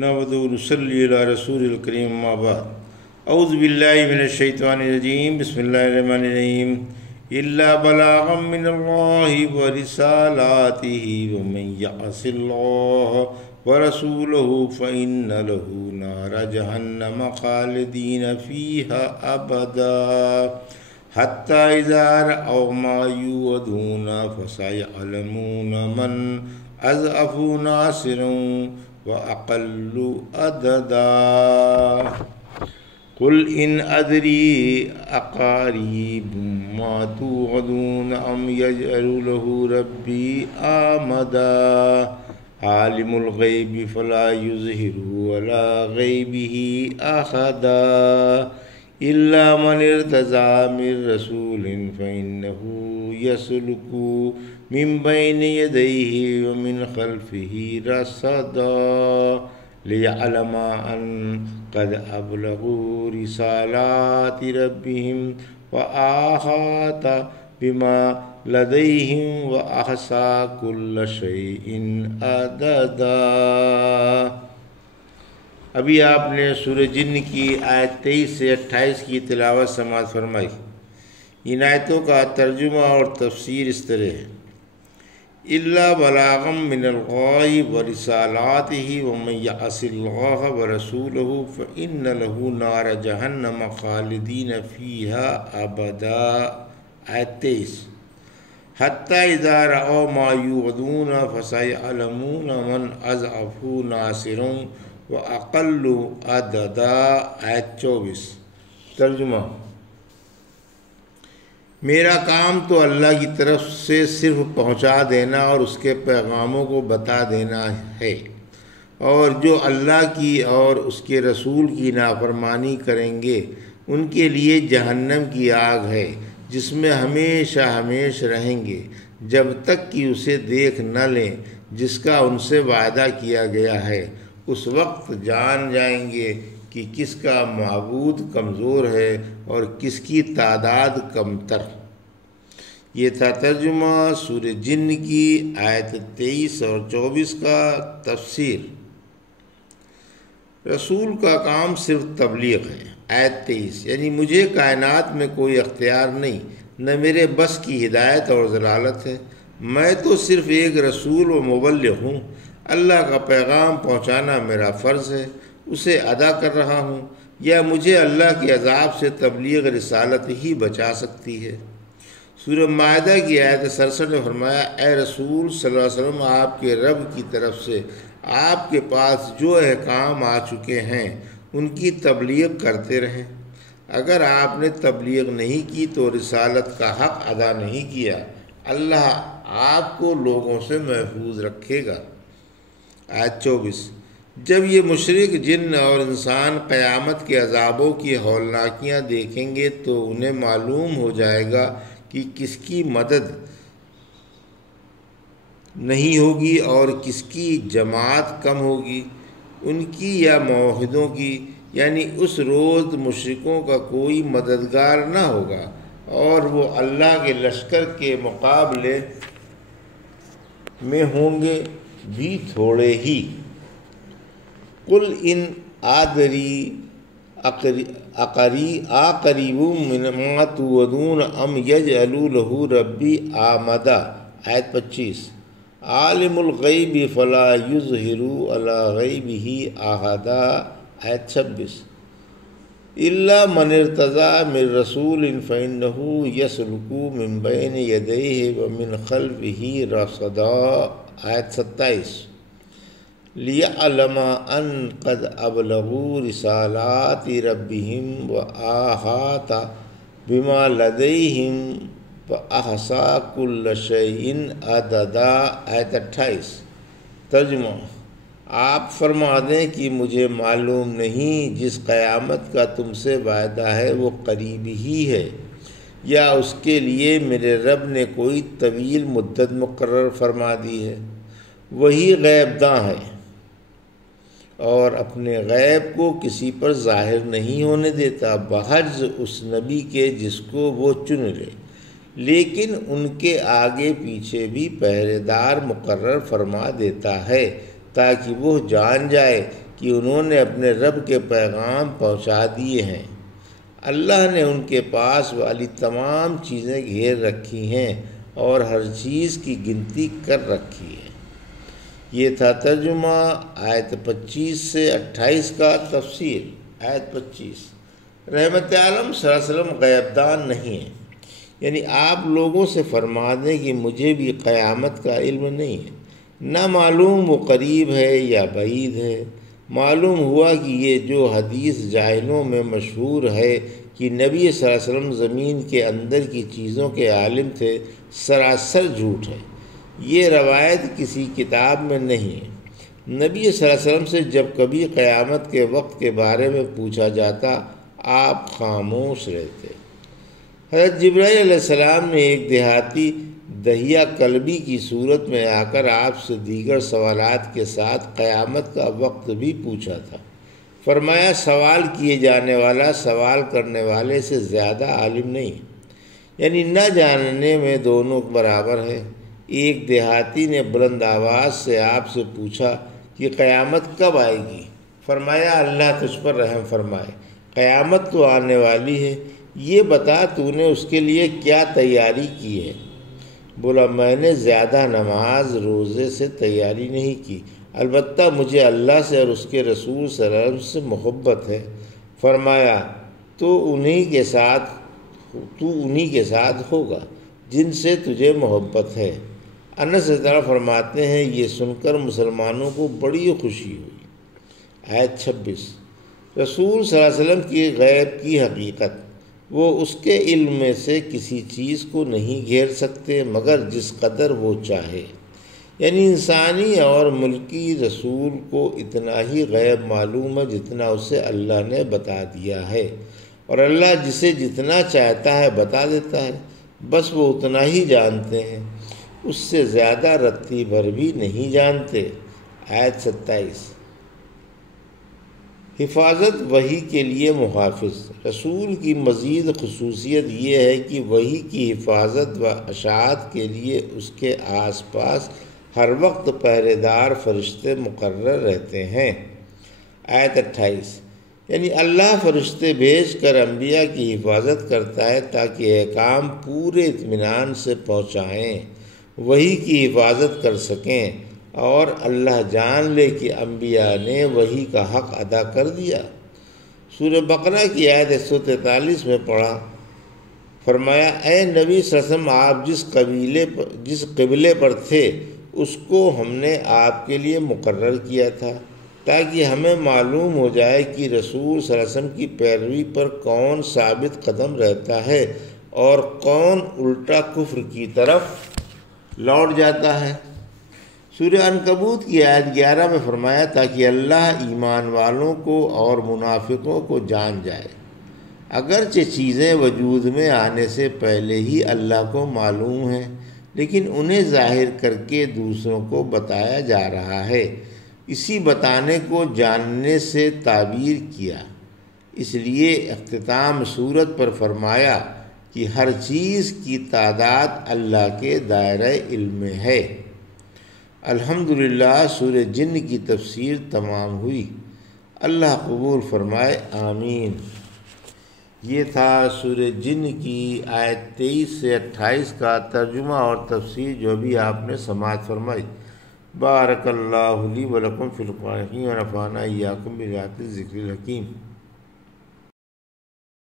نحمدہ و نصلی علی رسول الکریم اما بعد اعوذ باللہ من الشیطان الرجیم بسم اللہ الرحمن الرحیم الا بلاغا من اللہ ورسالاتہ ومن یعص اللہ ورسولہ فإن له نار جہنم خالدین فیہا ابدا حتی اذا رأوا ما یوعدون فسیعلمون من اضعف ناصرا وَأَقَلُّ عَدَدًا قُلْ إِنْ أَدْرِي أَقَرِيبٌ مَا تُوعَدُونَ أَمْ يَجْعَلُ لَهُ رَبِّي آمَدًا عَالِمُ الْغَيْبِ فَلَا يُظْهِرُ عَلَى غَيْبِهِ أَحَدًا إِلَّا مَنِ ارْتَضَىٰ مِن رَّسُولٍ فَإِنَّهُ يَسْلُكُ من بين يديه ومن خلفه رصدا ليعلم أن قد أبلغوا رسالات ربهم وأحاط بما لديهم وأحصى كل شيء عددا۔ ابھی آپ نے سورہ جن کی آیت 23 سے 28 کی تلاوت سماعت فرمائی۔ ان آیتوں کا ترجمہ اور تفسیر اس طرح ہے: الا بلاغا من اللہ ورسالاتہ ومن یعص اللہ ورسولہ فإن له نار جہنم خالدین فیہا ابدا۔ آیت 23 حتی اذا رأوا ما یوعدون فسیعلمون من اضعف ناصرا واقل عددا۔ آیت 24 ترجمہ: میرا کام تو اللہ کی طرف سے صرف پہنچا دینا اور اس کے پیغاموں کو بتا دینا ہے، اور جو اللہ کی اور اس کے رسول کی نافرمانی کریں گے ان کے لیے جہنم کی آگ ہے جس میں ہمیشہ ہمیش رہیں گے جب تک کہ اسے دیکھ نہ لیں جس کا ان سے وعدہ کیا گیا ہے۔ اس وقت جان جائیں گے کہ کس کا معبود کمزور ہے اور کس کی تعداد کم تر۔ یہ تھا ترجمہ سورہ جن کی آیت 23 اور 24 کا تفسیر۔ رسول کا کام صرف تبلیغ ہے۔ آیت 23 یعنی مجھے کائنات میں کوئی اختیار نہیں، نہ میرے بس کی ہدایت اور ضلالت ہے، میں تو صرف ایک رسول و مبلغ ہوں۔ اللہ کا پیغام پہنچانا میرا فرض ہے، اسے ادا کر رہا ہوں، یا مجھے اللہ کے عذاب سے تبلیغ رسالت ہی بچا سکتی ہے۔ سورہ مائدہ کی آیت 67 میں فرمایا: اے رسول صلی اللہ علیہ وسلم، آپ کے رب کی طرف سے آپ کے پاس جو احکام آ چکے ہیں ان کی تبلیغ کرتے رہیں۔ اگر آپ نے تبلیغ نہیں کی تو رسالت کا حق ادا نہیں کیا، اللہ آپ کو لوگوں سے محفوظ رکھے گا۔ آیت 24 جب یہ مشرک جن اور انسان قیامت کے عذابوں کی ہولناکیاں دیکھیں گے تو انہیں معلوم ہو جائے گا کہ کس کی مدد نہیں ہوگی اور کس کی جماعت کم ہوگی، ان کی یا موحدوں کی، یعنی اس روز مشرکوں کا کوئی مددگار نہ ہوگا اور وہ اللہ کے لشکر کے مقابلے میں ہوں گے بھی تھوڑے ہی۔ قل ان ادری اقریب ما توعدون ام یجعل لہ ربی آمدا۔ آیت 25 عالم الغیب فلا یظہر علی غیبہ احدا۔ آیت 26 الا من ارتضیٰ من رسول فإنہ یسلک من بین یدیہ ومن خلفہ رصدا۔ آیت 27 لِيَعْلَمَ أَنْ قَدْ أَبْلَغُوا رِسَالَاتِ رَبِّهِمْ وَأَحَاطَ بِمَا لَدَيْهِمْ وَأَحْصَىٰ كُلَّ شَيْءٍ عَدَدًا۔ آیت 28 ترجمہ: آپ فرما دیں کہ مجھے معلوم نہیں جس قیامت کا تم سے وعدہ ہے وہ قریب ہی ہے، یا اس کے لیے میرے رب نے کوئی طویل مدت مقرر فرما دی ہے۔ وہی غیب داں ہے اور اپنے غیب کو کسی پر ظاہر نہیں ہونے دیتا بحجز اس نبی کے جس کو وہ چن لے، لیکن ان کے آگے پیچھے بھی پہرے دار مقرر فرما دیتا ہے تاکہ وہ جان جائے کہ انہوں نے اپنے رب کے پیغام پہنچا دیے ہیں۔ اللہ نے ان کے پاس والی تمام چیزیں گھیر رکھی ہیں اور ہر چیز کی گنتی کر رکھی ہے۔ یہ تھا ترجمہ آیت 25 سے 28 کا۔ تفسیر آیت 25۔ رحمت عالم صلی اللہ علیہ وسلم غیب دان نہیں ہیں، یعنی آپ لوگوں سے فرما دیں کہ مجھے بھی قیامت کا علم نہیں ہے، نہ معلوم وہ قریب ہے یا بعید ہے۔ معلوم ہوا کہ یہ جو حدیث جاہلوں میں مشہور ہے کہ نبی صلی اللہ علیہ وسلم زمین کے اندر کی چیزوں کے عالم تھے، سراسر جھوٹ ہے۔ یہ روایت کسی کتاب میں نہیں ہے۔ نبی صلی اللہ علیہ وسلم سے جب کبھی قیامت کے وقت کے بارے میں پوچھا جاتا آپ خاموش رہتے۔ حضرت جبرائیل علیہ السلام نے ایک دیہاتی دہیہ کلبی کی صورت میں آ کر آپ سے دیگر سوالات کے ساتھ قیامت کا وقت بھی پوچھا تھا۔ فرمایا سوال کیے جانے والا سوال کرنے والے سے زیادہ عالم نہیں، یعنی نہ جاننے میں دونوں برابر ہے۔ ایک دیہاتی نے بلند آواز سے آپ سے پوچھا کہ قیامت کب آئے گی؟ فرمایا اللہ تجھ پر رحم فرمائے، قیامت تو آنے والی ہے، یہ بتا تو نے اس کے لیے کیا تیاری کی ہے؟ بولا میں نے زیادہ نماز روزے سے تیاری نہیں کی، البتہ مجھے اللہ سے اور اس کے رسول صلی اللہ علیہ وسلم سے محبت ہے۔ فرمایا تو انہی کے ساتھ ہوگا جن سے تجھے محبت ہے۔ انس رضی اللہ فرماتے ہیں یہ سن کر مسلمانوں کو بڑی خوشی ہوئی۔ آیت 26۔ رسول صلی اللہ علیہ وسلم کی غیب کی حقیقت، وہ اس کے علم میں سے کسی چیز کو نہیں گھیر سکتے مگر جس قدر وہ چاہے، یعنی انسانی اور ملکی رسول کو اتنا ہی غیب معلوم ہے جتنا اسے اللہ نے بتا دیا ہے، اور اللہ جسے جتنا چاہتا ہے بتا دیتا ہے، بس وہ اتنا ہی جانتے ہیں، اس سے زیادہ رتی بھر بھی نہیں جانتے۔ آیت 27۔ حفاظت وحی کے لیے محافظ۔ رسول کی مزید خصوصیت یہ ہے کہ وحی کی حفاظت و اشاعت کے لیے اس کے آس پاس ہر وقت پہرے دار فرشتے مقرر رہتے ہیں۔ آیت 28۔ یعنی اللہ فرشتے بھیج کر انبیاء کی حفاظت کرتا ہے تاکہ احکام پورے اطمینان سے پہنچائیں، وحی کی حفاظت کر سکیں، اور اللہ جان لے کہ انبیاء نے وحی کا حق ادا کر دیا۔ سورہ بقرہ کی آیت 143 میں پڑھا، فرمایا اے نبی صلی اللہ علیہ وسلم آپ جس قبلے پر تھے اس کو ہم نے آپ کے لیے مقرر کیا تھا تاکہ ہمیں معلوم ہو جائے کہ رسول صلی اللہ علیہ وسلم کی پیروی پر کون ثابت قدم رہتا ہے اور کون الٹا کفر کی طرف لوٹ جاتا ہے۔ سورہ عنکبوت کی آیت 11 میں فرمایا تاکہ اللہ ایمان والوں کو اور منافقوں کو جان جائے، اگرچہ چیزیں وجود میں آنے سے پہلے ہی اللہ کو معلوم ہیں لیکن انہیں ظاہر کر کے دوسروں کو بتایا جا رہا ہے۔ اسی بتانے کو جاننے سے تعبیر کیا، اس لیے اختتام سورت پر فرمایا کہ ہر چیز کی تعداد اللہ کے دائرہ علم میں ہے۔ الحمدللہ سورہ جن کی تفسیر تمام ہوئی، اللہ قبول فرمائے، آمین۔ یہ تھا سورہ جن کی آیت 23 سے 28 کا ترجمہ اور تفسیر جو بھی آپ نے سماعت فرمائی۔ بارک اللہ لی ولکم فی القرآن ونفعنا ایاکم بآیات الذکر الحکیم۔